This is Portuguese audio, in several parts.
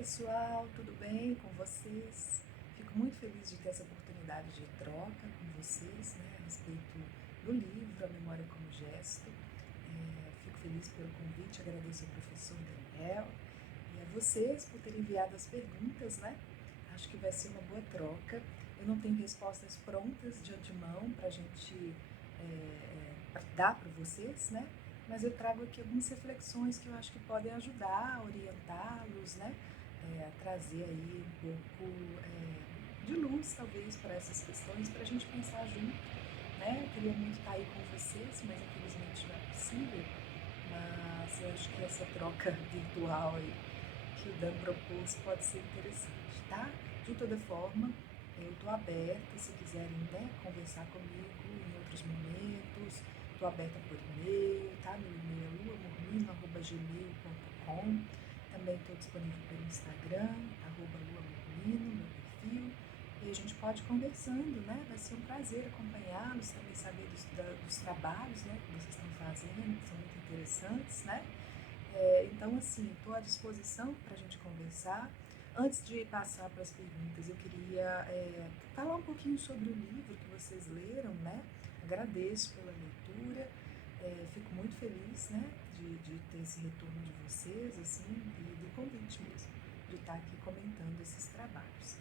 pessoal, tudo bem com vocês? Fico muito feliz de ter essa oportunidade de troca com vocês, né, a respeito do livro A Memória como Gesto. Fico feliz pelo convite, agradeço ao professor Daniel e a vocês por terem enviado as perguntas, né? Acho que vai ser uma boa troca. Eu não tenho respostas prontas de antemão para a gente pra dar para vocês, né? Mas eu trago aqui algumas reflexões que eu acho que podem ajudar, orientá-los, né? A trazer aí um pouco de luz, talvez, para essas questões, para a gente pensar junto, né? Eu queria muito estar aí com vocês, mas infelizmente não é possível. Mas eu acho que essa troca virtual aí que o Dan propôs pode ser interessante, tá? De toda forma, eu estou aberta, se quiserem, né, conversar comigo em outros momentos. Estou aberta por e-mail, tá? Meu e-mail é luamormino@gmail.com. Também estou disponível pelo Instagram, @luamormino, meu perfil. E a gente pode ir conversando, né? Vai ser um prazer acompanhá-los, também saber dos trabalhos, né, que vocês estão fazendo, que são muito interessantes, né? Então, assim, estou à disposição para a gente conversar. Antes de passar para as perguntas, eu queria falar um pouquinho sobre o livro que vocês leram, né? Agradeço pela leitura, fico muito feliz, né, de ter esse retorno de vocês, assim, e do convite mesmo, de estar aqui comentando esses trabalhos.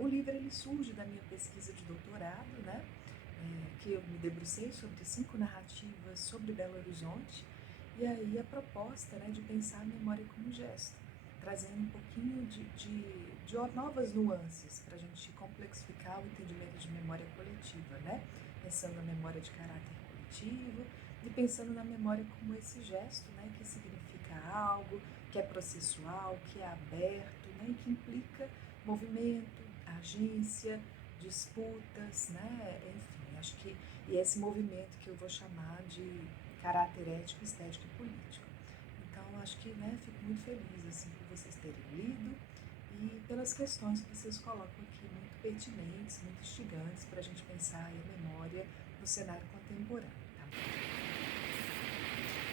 O livro, ele surge da minha pesquisa de doutorado, né, que eu me debrucei sobre 5 narrativas sobre Belo Horizonte, e aí a proposta, né, de pensar a memória como gesto, trazendo um pouquinho de novas nuances para a gente complexificar o entendimento de memória coletiva, né? Pensando na memória de caráter coletivo e pensando na memória como esse gesto, né, que significa algo, que é processual, que é aberto, né, e que implica movimento, agência, disputas, né? Enfim, acho que e esse movimento que eu vou chamar de caráter ético, estético e político. Então, acho que, né, fico muito feliz assim, por vocês terem lido e pelas questões que vocês colocam aqui, muito pertinentes, muito instigantes para a gente pensar a memória no cenário contemporâneo. Tá?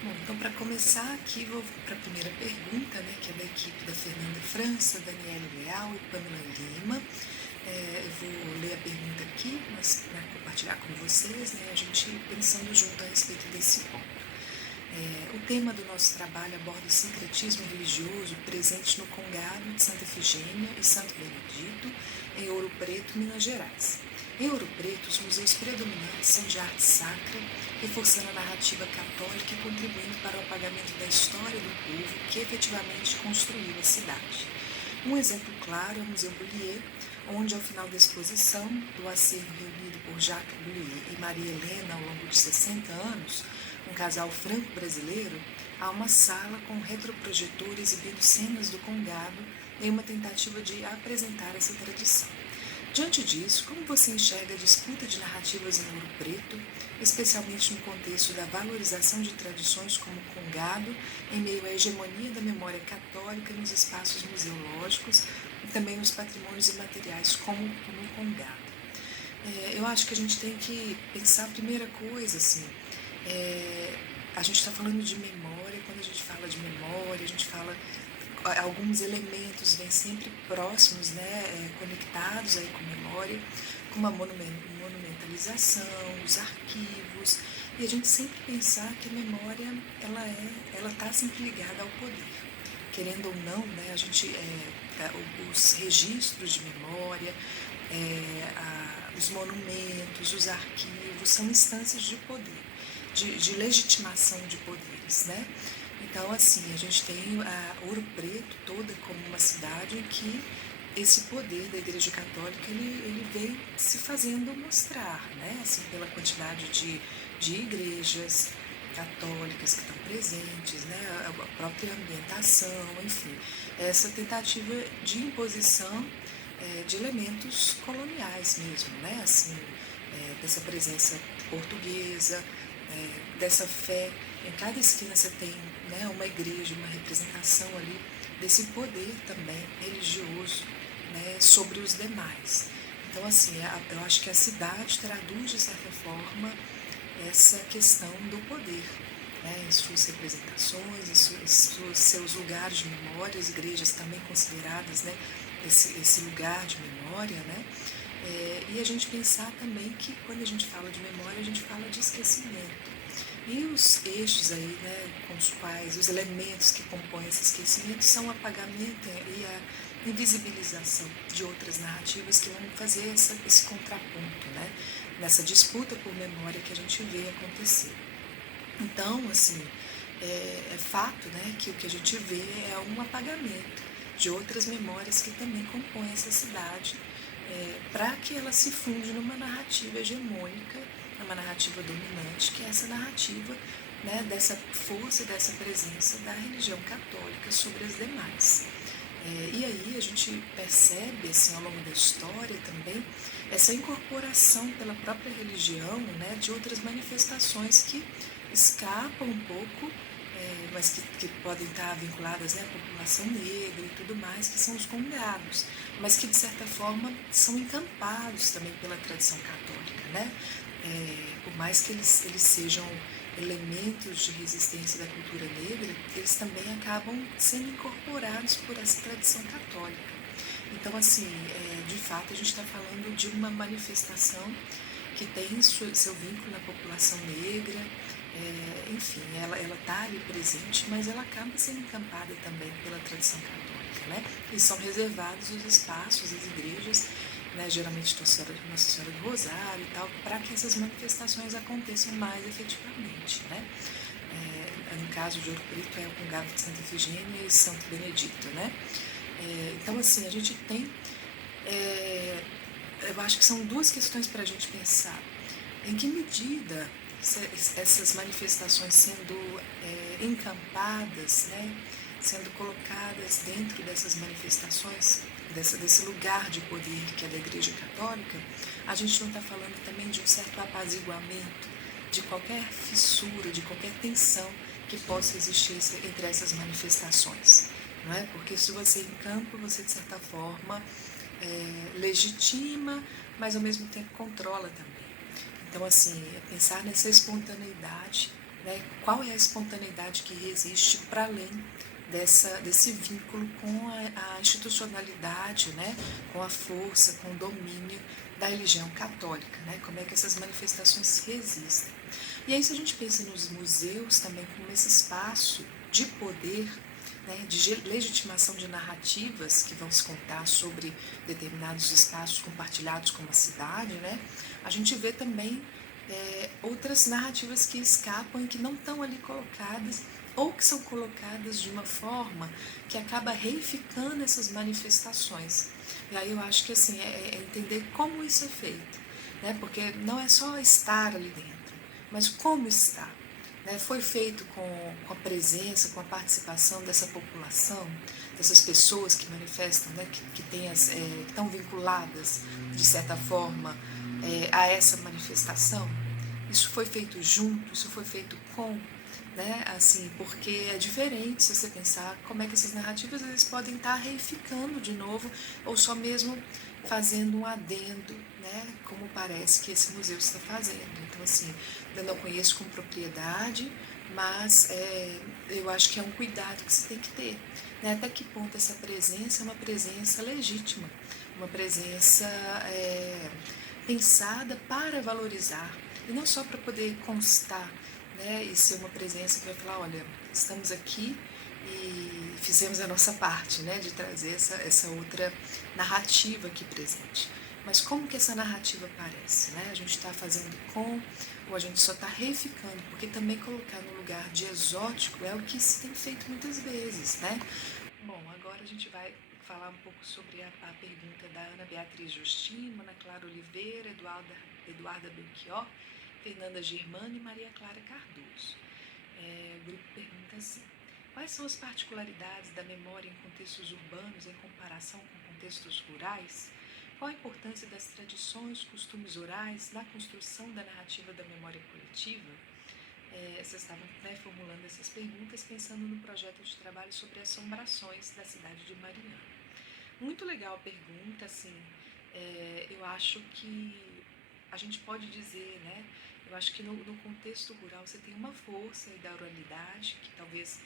Bom, então, para começar aqui, vou para a primeira pergunta, né, que é da equipe da Fernanda França, Daniele Leal e Pamela Lima. Eu vou ler a pergunta aqui, mas para compartilhar com vocês, né, a gente pensando junto a respeito desse ponto. O tema do nosso trabalho aborda o sincretismo religioso presente no Congado de Santa Efigênia e Santo Benedito, em Ouro Preto, Minas Gerais. Em Ouro Preto, os museus predominantes são de arte sacra, reforçando a narrativa católica e contribuindo para o apagamento da história do povo que efetivamente construiu a cidade. Um exemplo claro é o Museu Bullier, onde, ao final da exposição, do acervo reunido por Jacques Bullier e Maria Helena ao longo de 60 anos, um casal franco-brasileiro, há uma sala com retroprojetor exibindo cenas do Congado em uma tentativa de apresentar essa tradição. Diante disso, como você enxerga a disputa de narrativas em Ouro Preto, especialmente no contexto da valorização de tradições como o Congado, em meio à hegemonia da memória católica nos espaços museológicos e também nos patrimônios imateriais como no Congado? Eu acho que a gente tem que pensar a primeira coisa, assim, a gente está falando de memória. Quando a gente fala de memória, a gente fala alguns elementos vêm sempre próximos, né, conectados aí com memória, como a monumentalização, os arquivos, e a gente sempre pensar que a memória ela está sempre ligada ao poder, querendo ou não, né, a gente os registros de memória, os monumentos, os arquivos são instâncias de poder, de legitimação de poderes, né? Então, assim, a gente tem a Ouro Preto toda como uma cidade em que esse poder da Igreja Católica ele veio se fazendo mostrar, né? Assim, pela quantidade de igrejas católicas que estão presentes, né? A própria ambientação, enfim, essa tentativa de imposição de elementos coloniais mesmo, né? Assim, dessa presença portuguesa, dessa fé. Em cada esquina você tem, né, uma igreja, uma representação ali desse poder também religioso, né, sobre os demais. Então, assim, eu acho que a cidade traduz, de certa forma, essa questão do poder. né, em suas representações, seus lugares de memória, as igrejas também consideradas, né, esse lugar de memória, né? E a gente pensar também que quando a gente fala de memória, a gente fala de esquecimento. E os eixos aí, né, com os quais, os elementos que compõem esse esquecimento são o apagamento e a invisibilização de outras narrativas que vão fazer esse contraponto, né, nessa disputa por memória que a gente vê acontecer. Então, assim, é fato, né, que o que a gente vê é um apagamento de outras memórias que também compõem essa cidade, para que ela se funde numa narrativa hegemônica, numa narrativa dominante, que é essa narrativa, né, dessa força e dessa presença da religião católica sobre as demais. E aí a gente percebe, assim, ao longo da história também, essa incorporação pela própria religião, né, de outras manifestações que escapam um pouco, mas que podem estar vinculadas, né, à população negra e tudo mais, que são os condeados, mas que de certa forma são encampados também pela tradição católica, né? Por mais que eles sejam elementos de resistência da cultura negra, eles também acabam sendo incorporados por essa tradição católica. Então, assim, de fato, a gente está falando de uma manifestação que tem seu vínculo na população negra, enfim, ela está ali presente, mas ela acaba sendo encampada também pela tradição católica, né? E são reservados os espaços, as igrejas, né, geralmente Nossa Senhora do Rosário e tal, para que essas manifestações aconteçam mais efetivamente, né? No caso de Ouro Preto é o Congado de Santa Efigênia e Santo Benedito, né? Então, assim, a gente tem, eu acho que são duas questões para a gente pensar. Em que medida essas manifestações sendo encampadas, né, sendo colocadas dentro dessas manifestações, desse lugar de poder que é da Igreja Católica, a gente não está falando também de um certo apaziguamento de qualquer fissura, de qualquer tensão que possa existir entre essas manifestações, não é? Porque se você encampa, você de certa forma legitima, mas ao mesmo tempo controla também. Então, assim, pensar nessa espontaneidade, né? Qual é a espontaneidade que existe para além desse vínculo com a institucionalidade, né? Com a força, com o domínio da religião católica, né? Como é que essas manifestações resistem. E aí, se a gente pensa nos museus também como esse espaço de poder, né, de legitimação de narrativas que vão se contar sobre determinados espaços compartilhados com a cidade, né, a gente vê também outras narrativas que escapam e que não estão ali colocadas ou que são colocadas de uma forma que acaba reificando essas manifestações. E aí eu acho que assim, é entender como isso é feito, né, porque não é só estar ali dentro, mas como está. Foi feito com a presença, com a participação dessa população, dessas pessoas que manifestam, né, que estão vinculadas, de certa forma, a essa manifestação. Isso foi feito junto, isso foi feito com, né, assim, porque é diferente se você pensar como é que essas narrativas eles podem estar reificando de novo ou só mesmo fazendo um adendo, né, como parece que esse museu está fazendo. Então, assim, eu não conheço com propriedade, mas eu acho que é um cuidado que se tem que ter, né, até que ponto essa presença é uma presença legítima, uma presença pensada para valorizar, e não só para poder constar, né, e ser uma presença que vai falar, olha, estamos aqui e fizemos a nossa parte, né, de trazer essa outra narrativa aqui presente. Mas como que essa narrativa aparece? Né? A gente está fazendo com, ou a gente só está reificando, porque também colocar no lugar de exótico é o que se tem feito muitas vezes, né? Bom, agora a gente vai falar um pouco sobre a pergunta da Ana Beatriz Justino, Ana Clara Oliveira, Eduarda Belchior, Fernanda Germano e Maria Clara Cardoso. O grupo pergunta assim: quais são as particularidades da memória em contextos urbanos em comparação com contextos rurais? Qual a importância das tradições, costumes orais na construção da narrativa da memória coletiva? Vocês estavam, né, formulando essas perguntas pensando no projeto de trabalho sobre assombrações da cidade de Mariana. Muito legal a pergunta, assim, eu acho que a gente pode dizer, né, Eu acho que no contexto rural você tem uma força aí da oralidade, que talvez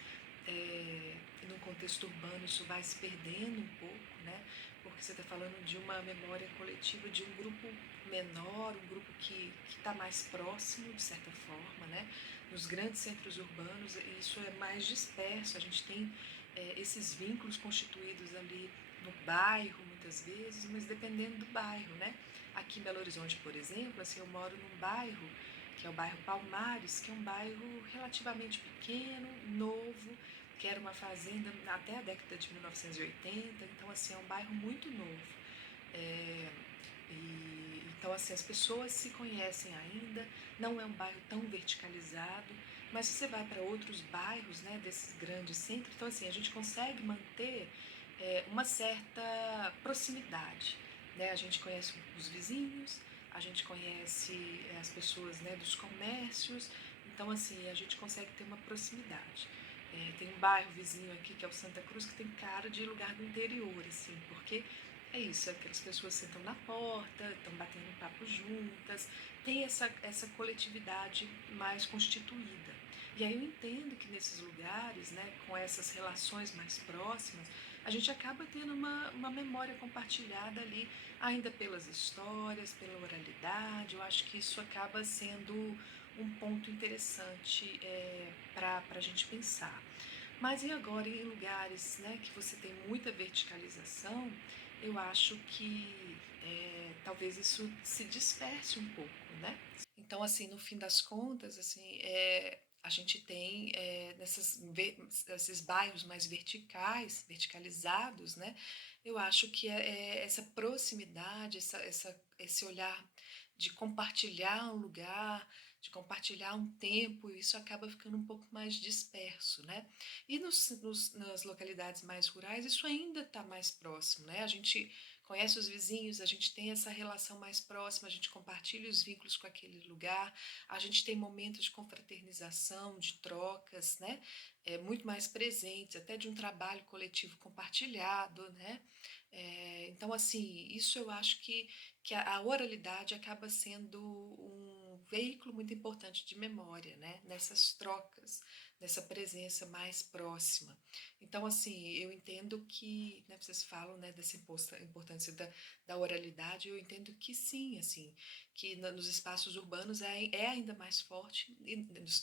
no contexto urbano isso vai se perdendo um pouco, né? Porque você está falando de uma memória coletiva de um grupo menor, um grupo que está mais próximo, de certa forma, né? Nos grandes centros urbanos isso é mais disperso, a gente tem esses vínculos constituídos ali no bairro, muitas vezes, mas dependendo do bairro, né? Aqui em Belo Horizonte, por exemplo, assim, eu moro num bairro que é o bairro Palmares, que é um bairro relativamente pequeno, novo, que era uma fazenda até a década de 1980, então assim, é um bairro muito novo. É, então assim, as pessoas se conhecem ainda, não é um bairro tão verticalizado, mas se você vai para outros bairros, né, desses grandes centros, então assim, a gente consegue manter uma certa proximidade, né? A gente conhece os vizinhos, a gente conhece as pessoas, né, dos comércios, então assim, a gente consegue ter uma proximidade. Tem um bairro vizinho aqui que é o Santa Cruz que tem cara de lugar do interior, assim, porque é isso, aquelas pessoas sentam na porta, estão batendo um papo juntas, tem essa coletividade mais constituída. E aí eu entendo que nesses lugares, né, com essas relações mais próximas, a gente acaba tendo uma memória compartilhada ali, ainda pelas histórias, pela oralidade. Eu acho que isso acaba sendo um ponto interessante para a gente pensar. Mas e agora em lugares, né, que você tem muita verticalização, eu acho que talvez isso se disperse um pouco, né? Então, assim, no fim das contas, assim, a gente tem esses bairros mais verticais, verticalizados, né? Eu acho que essa proximidade, esse olhar de compartilhar um lugar, de compartilhar um tempo, isso acaba ficando um pouco mais disperso, né? E nas localidades mais rurais, isso ainda está mais próximo, né? A gente conhece os vizinhos, a gente tem essa relação mais próxima, a gente compartilha os vínculos com aquele lugar, a gente tem momentos de confraternização, de trocas, né? Muito mais presentes, até de um trabalho coletivo compartilhado, né? Então, assim, isso eu acho que a oralidade acaba sendo um veículo muito importante de memória, né? Nessas trocas, nessa presença mais próxima. Então, assim, eu entendo que, né, vocês falam, né, dessa importância da oralidade, eu entendo que sim, assim, que nos espaços urbanos é ainda mais forte,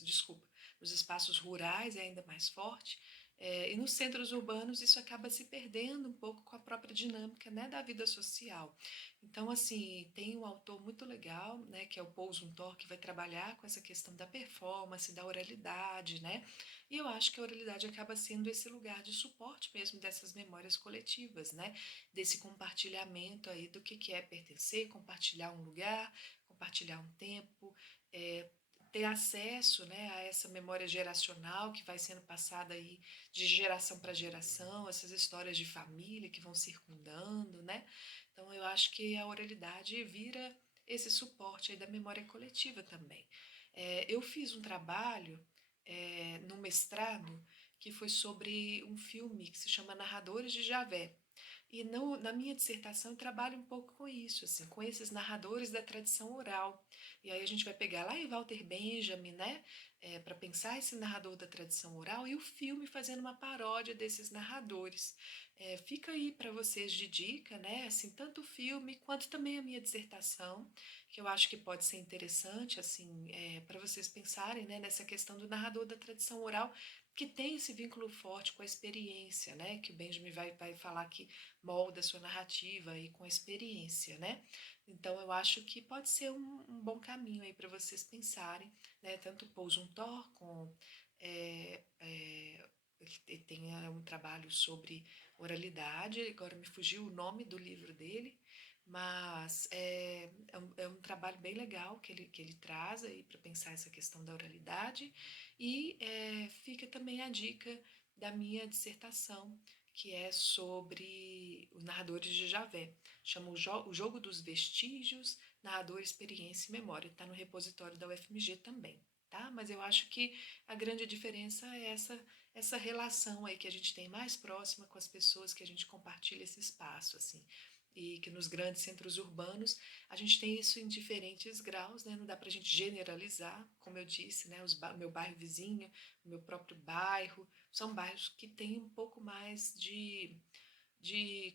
desculpa, nos espaços rurais é ainda mais forte, e nos centros urbanos isso acaba se perdendo um pouco com a própria dinâmica, né, da vida social. Então, assim, tem um autor muito legal, né, que é o Paul Zumthor, que vai trabalhar com essa questão da performance, da oralidade, né? E eu acho que a oralidade acaba sendo esse lugar de suporte mesmo dessas memórias coletivas, né? Desse compartilhamento aí do que é pertencer, compartilhar um lugar, compartilhar um tempo, ter acesso, né, a essa memória geracional que vai sendo passada aí de geração para geração, essas histórias de família que vão circundando, né? Então eu acho que a oralidade vira esse suporte aí da memória coletiva também. Eu fiz um trabalho no mestrado que foi sobre um filme que se chama Narradores de Javé. E na minha dissertação eu trabalho um pouco com isso, assim, com esses narradores da tradição oral. E aí a gente vai pegar lá em Walter Benjamin, né, para pensar esse narrador da tradição oral e o filme fazendo uma paródia desses narradores. Fica aí para vocês de dica, né, assim, tanto o filme quanto também a minha dissertação, que eu acho que pode ser interessante, assim, para vocês pensarem, né, nessa questão do narrador da tradição oral que tem esse vínculo forte com a experiência, né? Que o Benjamin vai falar que molda a sua narrativa aí com a experiência, né? Então eu acho que pode ser um bom caminho aí para vocês pensarem, né? Tanto o Paul Zumthor com ele tem um trabalho sobre oralidade, agora me fugiu o nome do livro dele, mas é um trabalho bem legal que ele traz aí para pensar essa questão da oralidade e fica também a dica da minha dissertação, que é sobre os narradores de Javé. Chama o Jogo dos Vestígios, Narrador, Experiência e Memória. Está no repositório da UFMG também. Tá? Mas eu acho que a grande diferença é essa relação aí que a gente tem mais próxima com as pessoas que a gente compartilha esse espaço, assim. e que nos grandes centros urbanos a gente tem isso em diferentes graus, né? Não dá para a gente generalizar, como eu disse, né? Meu bairro vizinho, o meu próprio bairro, são bairros que têm um pouco mais de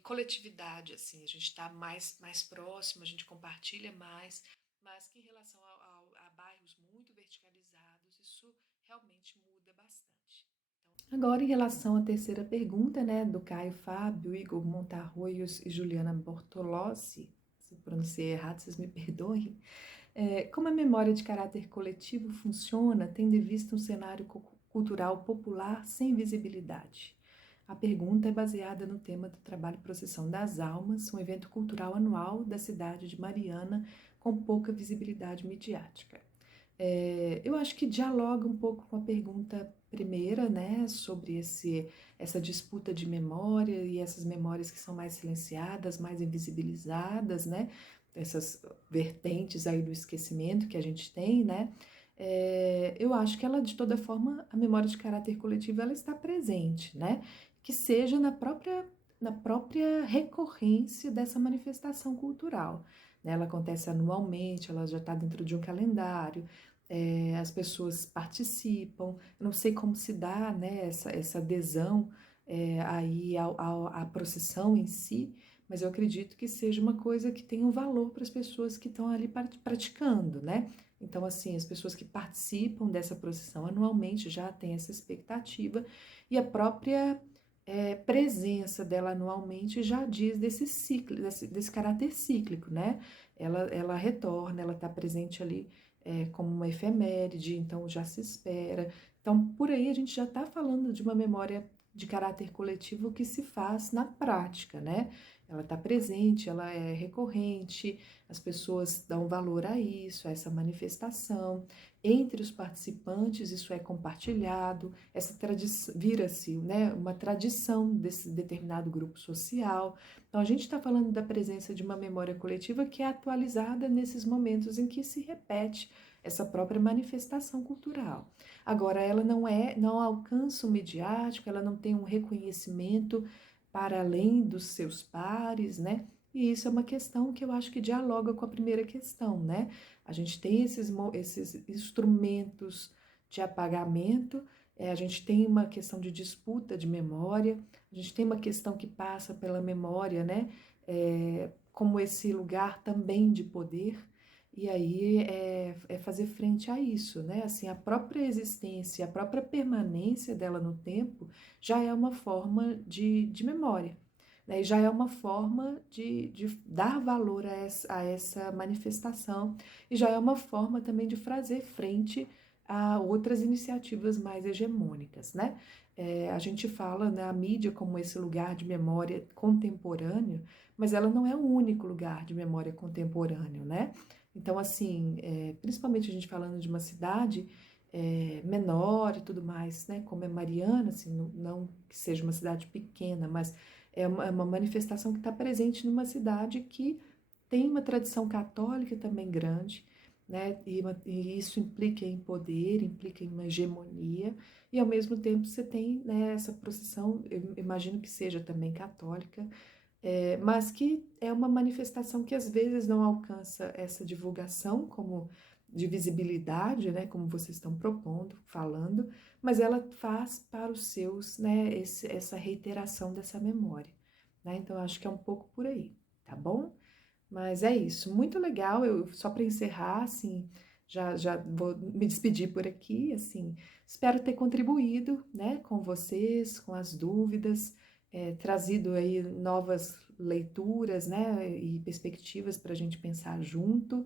coletividade, assim, a gente está mais próximo, a gente compartilha mais, mas que em relação a bairros muito verticalizados, isso realmente muda bastante. Então, agora, em relação à terceira pergunta, né, do Caio Fábio, Igor Montarroios e Juliana Bortolossi, se eu pronunciei errado, vocês me perdoem. Como a memória de caráter coletivo funciona, tendo em vista um cenário cultural popular sem visibilidade? A pergunta é baseada no tema do trabalho Procissão das Almas, um evento cultural anual da cidade de Mariana, com pouca visibilidade midiática. Eu acho que dialoga um pouco com a pergunta primeira, né, sobre essa disputa de memória e essas memórias que são mais silenciadas, mais invisibilizadas, né, essas vertentes aí do esquecimento que a gente tem, né. Eu acho que ela, de toda forma, a memória de caráter coletivo, ela está presente, né, que seja na própria recorrência dessa manifestação cultural, né. Ela acontece anualmente, ela já está dentro de um calendário, as pessoas participam, não sei como se dá, né, essa adesão aí à procissão em si, mas eu acredito que seja uma coisa que tem um valor para as pessoas que estão ali praticando, né? Então, assim, as pessoas que participam dessa procissão anualmente já têm essa expectativa e a própria presença dela anualmente já diz desse ciclo, desse caráter cíclico, né? Ela retorna, ela está presente ali como uma efeméride, então já se espera. Então, por aí a gente já está falando de uma memória de caráter coletivo que se faz na prática, né? Ela está presente, ela é recorrente, as pessoas dão valor a isso, a essa manifestação. Entre os participantes, isso é compartilhado, essa tradição vira-se, né, uma tradição desse determinado grupo social. Então, a gente está falando da presença de uma memória coletiva que é atualizada nesses momentos em que se repete essa própria manifestação cultural. Agora, ela não alcança o midiático, ela não tem um reconhecimento para além dos seus pares, né? E isso é uma questão que eu acho que dialoga com a primeira questão, né? A gente tem esses instrumentos de apagamento, a gente tem uma questão de disputa de memória, a gente tem uma questão que passa pela memória, né? Como esse lugar também de poder, e aí é fazer frente a isso, né? Assim, a própria existência, a própria permanência dela no tempo já é uma forma de memória, né? E já é uma forma de dar valor a essa manifestação, e já é uma forma também de fazer frente a outras iniciativas mais hegemônicas, né? A gente fala na mídia como esse lugar de memória contemporâneo, mas ela não é o único lugar de memória contemporâneo, né? Então, assim, principalmente a gente falando de uma cidade menor e tudo mais, né? Como é Mariana, assim, não que seja uma cidade pequena, mas é uma manifestação que está presente numa cidade que tem uma tradição católica também grande, né? E isso implica em poder, implica em uma hegemonia, e ao mesmo tempo você tem, né, essa procissão, eu imagino que seja também católica, mas que é uma manifestação que às vezes não alcança essa divulgação como de visibilidade, né, como vocês estão propondo, falando, mas ela faz para os seus, né, essa reiteração dessa memória, né? Então acho que é um pouco por aí, tá bom? Mas é isso, muito legal. Só para encerrar, assim, já vou me despedir por aqui, assim, espero ter contribuído, né, com vocês, com as dúvidas, trazido aí novas leituras, né, e perspectivas para a gente pensar junto.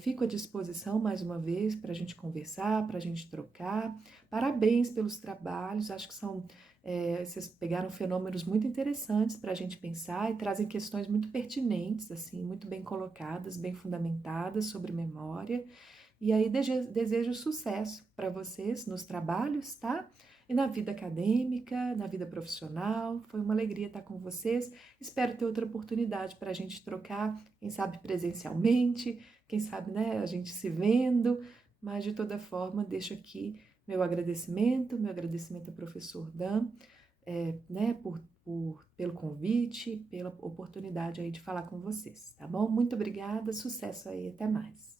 Fico à disposição mais uma vez para a gente conversar, para a gente trocar. Parabéns pelos trabalhos, acho que vocês pegaram fenômenos muito interessantes para a gente pensar e trazem questões muito pertinentes, assim, muito bem colocadas, bem fundamentadas sobre memória. E aí desejo sucesso para vocês nos trabalhos, tá? E na vida acadêmica, na vida profissional. Foi uma alegria estar com vocês. Espero ter outra oportunidade para a gente trocar, quem sabe presencialmente, quem sabe, né, a gente se vendo. Mas de toda forma, deixo aqui meu agradecimento ao professor Dan, né, pelo convite, pela oportunidade aí de falar com vocês, tá bom? Muito obrigada, sucesso aí, até mais.